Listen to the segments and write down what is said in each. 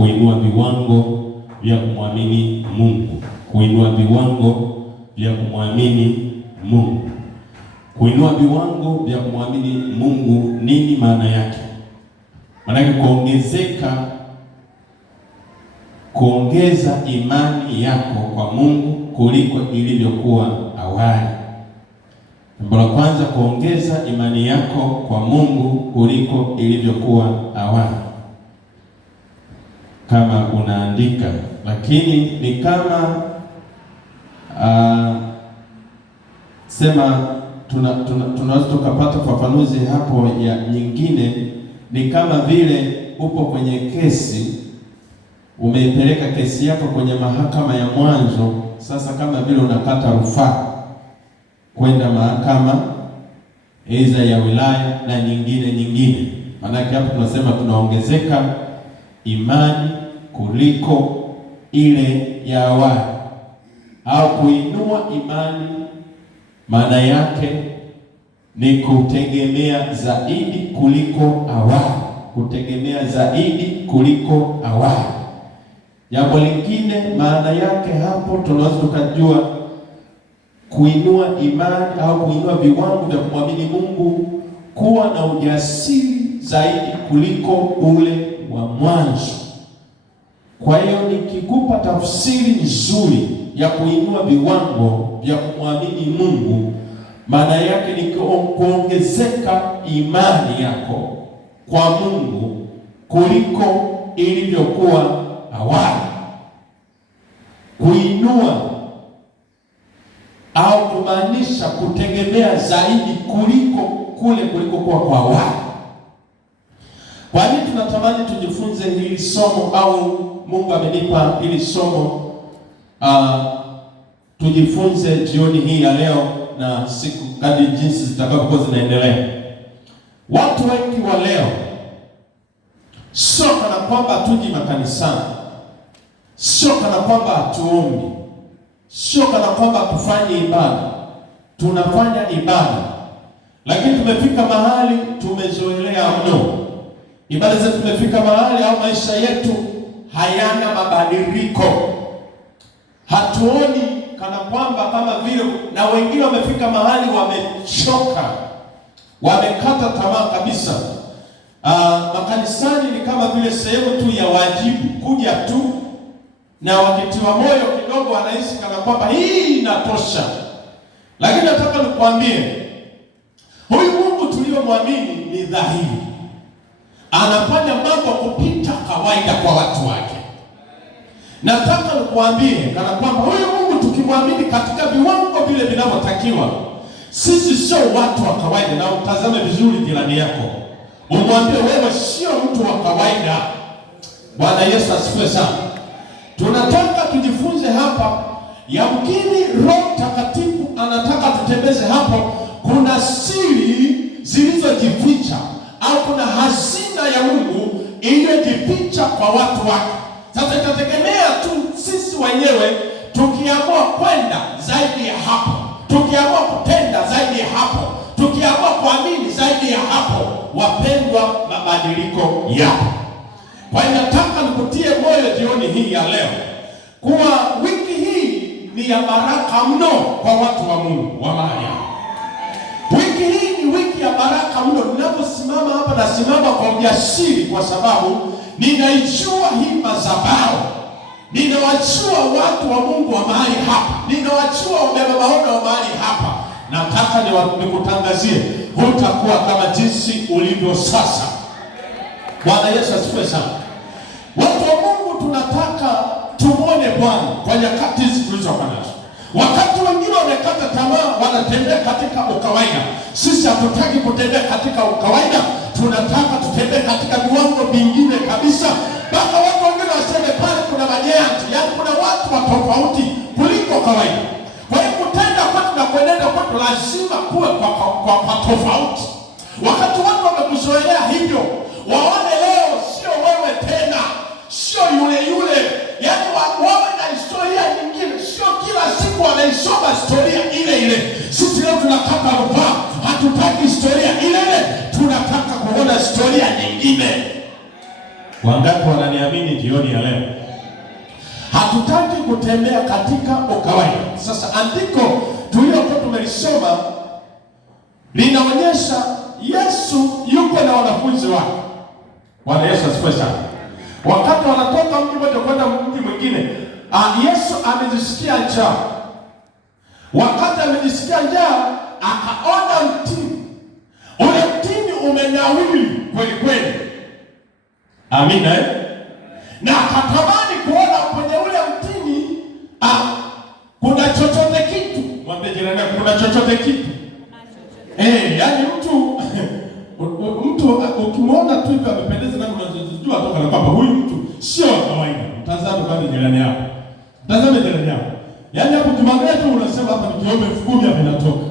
kuinua viwango vya kumwamini Mungu. Kuinua viwango vya kumwamini Mungu. Kuinua viwango vya kumwamini Mungu, nini maana yake? Maana yake kuongeza imani yako kwa Mungu kuliko ilivyokuwa awali. Jambo la kwanza, kuongeza imani yako kwa Mungu kuliko ilivyokuwa awali. Kama unaandika, lakini ni kama tunaweza tukapata fafanuzi hapo ya nyingine. Ni kama vile upo kwenye kesi, umeipeleka kesi yako kwenye mahakama ya mwanzo. Sasa kama vile unakata rufaa kwenda mahakama aidha ya wilaya na nyingine. Maanake hapo tunasema tunaongezeka imani kuliko ile ya awali. Au kuinua imani maana yake ni kutegemea zaidi kuliko awali. Kutegemea zaidi kuliko awali. Jambo lingine maana yake hapo tunaweza tukajua kuinua imani au kuinua viwango vya kumwamini Mungu, kuwa na ujasiri zaidi kuliko ule wa mwanzo. Kwa hiyo nikikupa tafsiri nzuri ya kuinua viwango vya kumwamini Mungu, maana yake ni kuongezeka imani yako kwa Mungu kuliko ilivyokuwa awali. Kuinua au kumaanisha kutegemea zaidi kuliko kuwa kwa awali. Kwa nini tunatamani tujifunze hili somo, au Mungu amenipa hili somo tujifunze jioni hii ya leo na siku kadri jinsi zitakavyokuwa zinaendelea? Watu wengi wa leo sio kana kwamba hatuji makanisani, sio kana kwamba hatuombi, sio kana kwamba hatufanyi ibada. Tunafanya ibada, lakini tumefika mahali tumezoelea mno ibada zetu. Tumefika mahali au maisha yetu hayana mabadiliko. Hatuoni kana kwamba kama vile, na wengine wamefika mahali wamechoka, wamekata tamaa kabisa. Makanisani ni kama vile sehemu tu ya wajibu, kuja tu, na wakitiwa moyo kidogo wanaishi kana kwamba hii inatosha. Lakini nataka nikwambie, huyu Mungu tuliyomwamini ni dhahiri, anafanya mambo kupita kawaida kwa watu wake. Nataka nikwambie kana kwamba huyu Mungu tukimwamini katika viwango vile vinavyotakiwa, sisi sio watu wa kawaida. Na utazame vizuri jirani yako, umwambie wewe sio mtu wa kawaida. Bwana Yesu asifiwe sana. Tunataka tujifunze hapa, yamkini Roho Mtakatifu anataka tutembeze hapo. Kuna siri zilizojificha au kuna hazina ya Mungu iliyojificha kwa watu wake. Sasa itategemea tu sisi wenyewe, tukiamua kwenda zaidi ya hapo, tukiamua kutenda zaidi ya hapo, tukiamua kuamini zaidi ya hapo, wapendwa, mabadiliko yapo. Kwa hiyo nataka nikutie moyo jioni hii ya leo kuwa wiki hii ni ya baraka mno kwa watu wa Mungu wa mahali hapa. Wiki hii ni wiki ya baraka mno. Ninaposimama hapa nasimama kwa ujasiri, kwa sababu ninaijua hii madhabahu, ninawajua watu wa Mungu wa mahali hapa, ninawajua wabeba maono wa mahali hapa. Nataka nikutangazie, hutakuwa kama jinsi ulivyo sasa. Bwana Yesu asifiwe sana. Watu wa Mungu tunataka tumwone Bwana kwa nyakati hizi tulizokuwa nazo. Wakati wengine wamekata tamaa, wanatembea katika ukawaida. Sisi hatutaki kutembea katika ukawaida, tunataka tutembee katika viwango vingine kabisa, mpaka watu wengine waseme pale kuna majianti, yaani kuna watu wa tofauti kuliko kawaida. Kwa hiyo kutenda kwetu na kuenenda kwetu lazima kuwe kwa tofauti. Wakati watu wamekuzoelea hivyo, waone leo sio wewe tena, sio yule, yaani wawe na historia nyingine, sio kila siku wanaisoma historia ile. Sisi leo tunataka rufaa, hatutaki historia ile, tunataka kuona historia nyingine. Wangapi wananiambia mnaniamini jioni ya leo? Hatutaki kutembea katika ukawaida. Sasa andiko tulilokuwa tumelisoma linaonyesha Yesu yuko na wanafunzi wake. Bwana Yesu asifiwe sana. Wakati wanatoka mji mmoja kwenda mji mwingine, Yesu amejisikia njaa. Wakati amejisikia njaa, akaona mtini. Ule mtini umenawiri kweli kweli. Amina. Na akatamani kuona kwenye ule mtini kuna chochote kitu. Mwambie jirani, kuna chochote kitu. Yaani mtu ukimwona tu hivi amependeza na unajua toka na kwamba huyu mtu sio kawaida. Mtazame kwa jirani yako. Mtazame jirani yako. Yaani hapo ukimwangalia tu unasema hapa ni kiombe 10,000 hapa inatoka.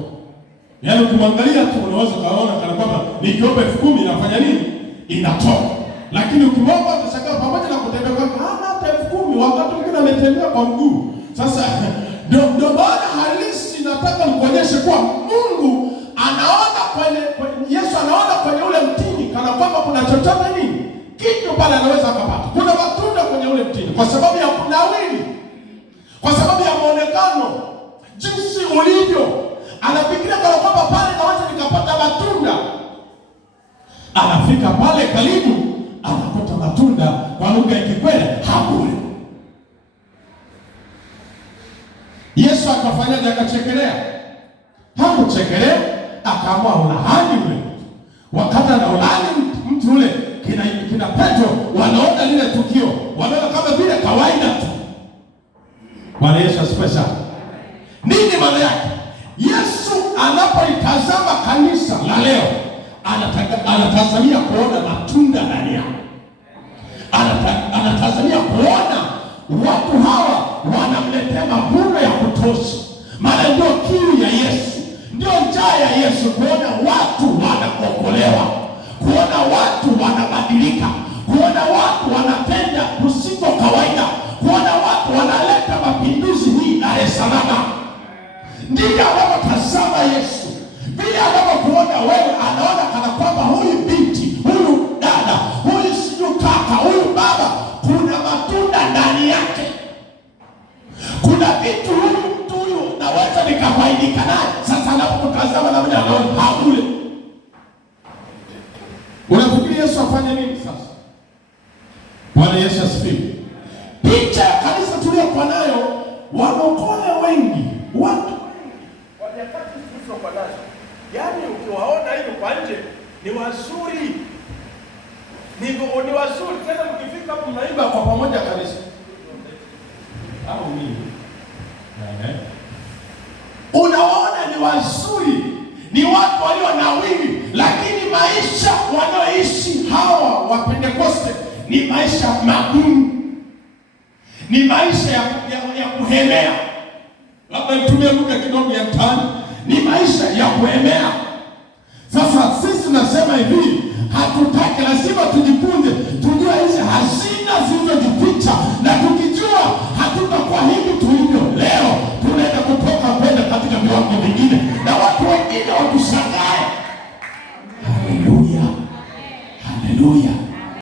Yaani ukimwangalia tu unaweza kaona kana kwamba ni kiombe 10,000 inafanya nini? Inatoka. Lakini ukimwomba utashangaa pamoja na kutembea kwa hana hata 10,000 wakati mwingine ametembea kwa mguu. Sasa ndio maana halisi nataka nikuonyeshe kuwa Mungu anaona kwenye Yesu anaona kwenye ule mtini kana kwamba kuna chochote nini? Kitu pale anaweza akapata. Kuna matunda kwenye ule mtini kwa sababu ya kunawiri. Kwa sababu ya muonekano jinsi ulivyo. Anafikiria kana kwamba pale naweza nikapata matunda. Anafika pale karibu anakuta matunda kwa lugha ya Kikwele hakule. Yesu akafanyaje? Akachekelea. Hakuchekelea, akaamua ulaani ule. Wakati anaulaani mtu ule kina Petro wanaona lile tukio, wanaona kama vile kawaida tu. Bwana Yesu asifiwe sana. Nini maana yake? Yesu anapoitazama kanisa la leo, anatazamia kuona matunda ndani yao. Anatazamia kuona watu hawa wanamletea mavuno ya kutosha. Maana ndio kiu ya Yesu, ndio njaa ya Yesu, kuona watu wanaokolewa, kuona watu wanabadilika, kuona watu wanapenda kusiko kawaida, kuona watu wanaleta mapinduzi hii Dar es Salaam. Ndivyo anapotazama Yesu. Vile anapokuona wewe, anaona kana kwamba huyu binti, huyu dada, huyu sijui kaka, huyu baba, kuna matunda ndani yake. Kuna vitu huyu mtu huyu naweza nikafaidika naye. Sasa anapotazama na mimi anaona hakule. Unafikiri Yesu afanye nini sasa? Bwana Yesu asifiwe. Picha ya kanisa tuliyokuwa nayo, wanokole wengi, watu kwa nyakati tulizokuwa nazo. Yaani ukiwaona hivi kwa nje ni wazuri. Ni wazuri. Tena mkifika hapo mnaimba kwa pamoja kanisa. Au mimi. Unawaona ni wazuri. Ni watu walionawiri, lakini maisha wanaoishi hawa wa Pentekoste ni maisha magumu. Ni maisha ya kuhemea. Labda nitumie lugha kidogo ya mtaani. Ni maisha ya kuhemea.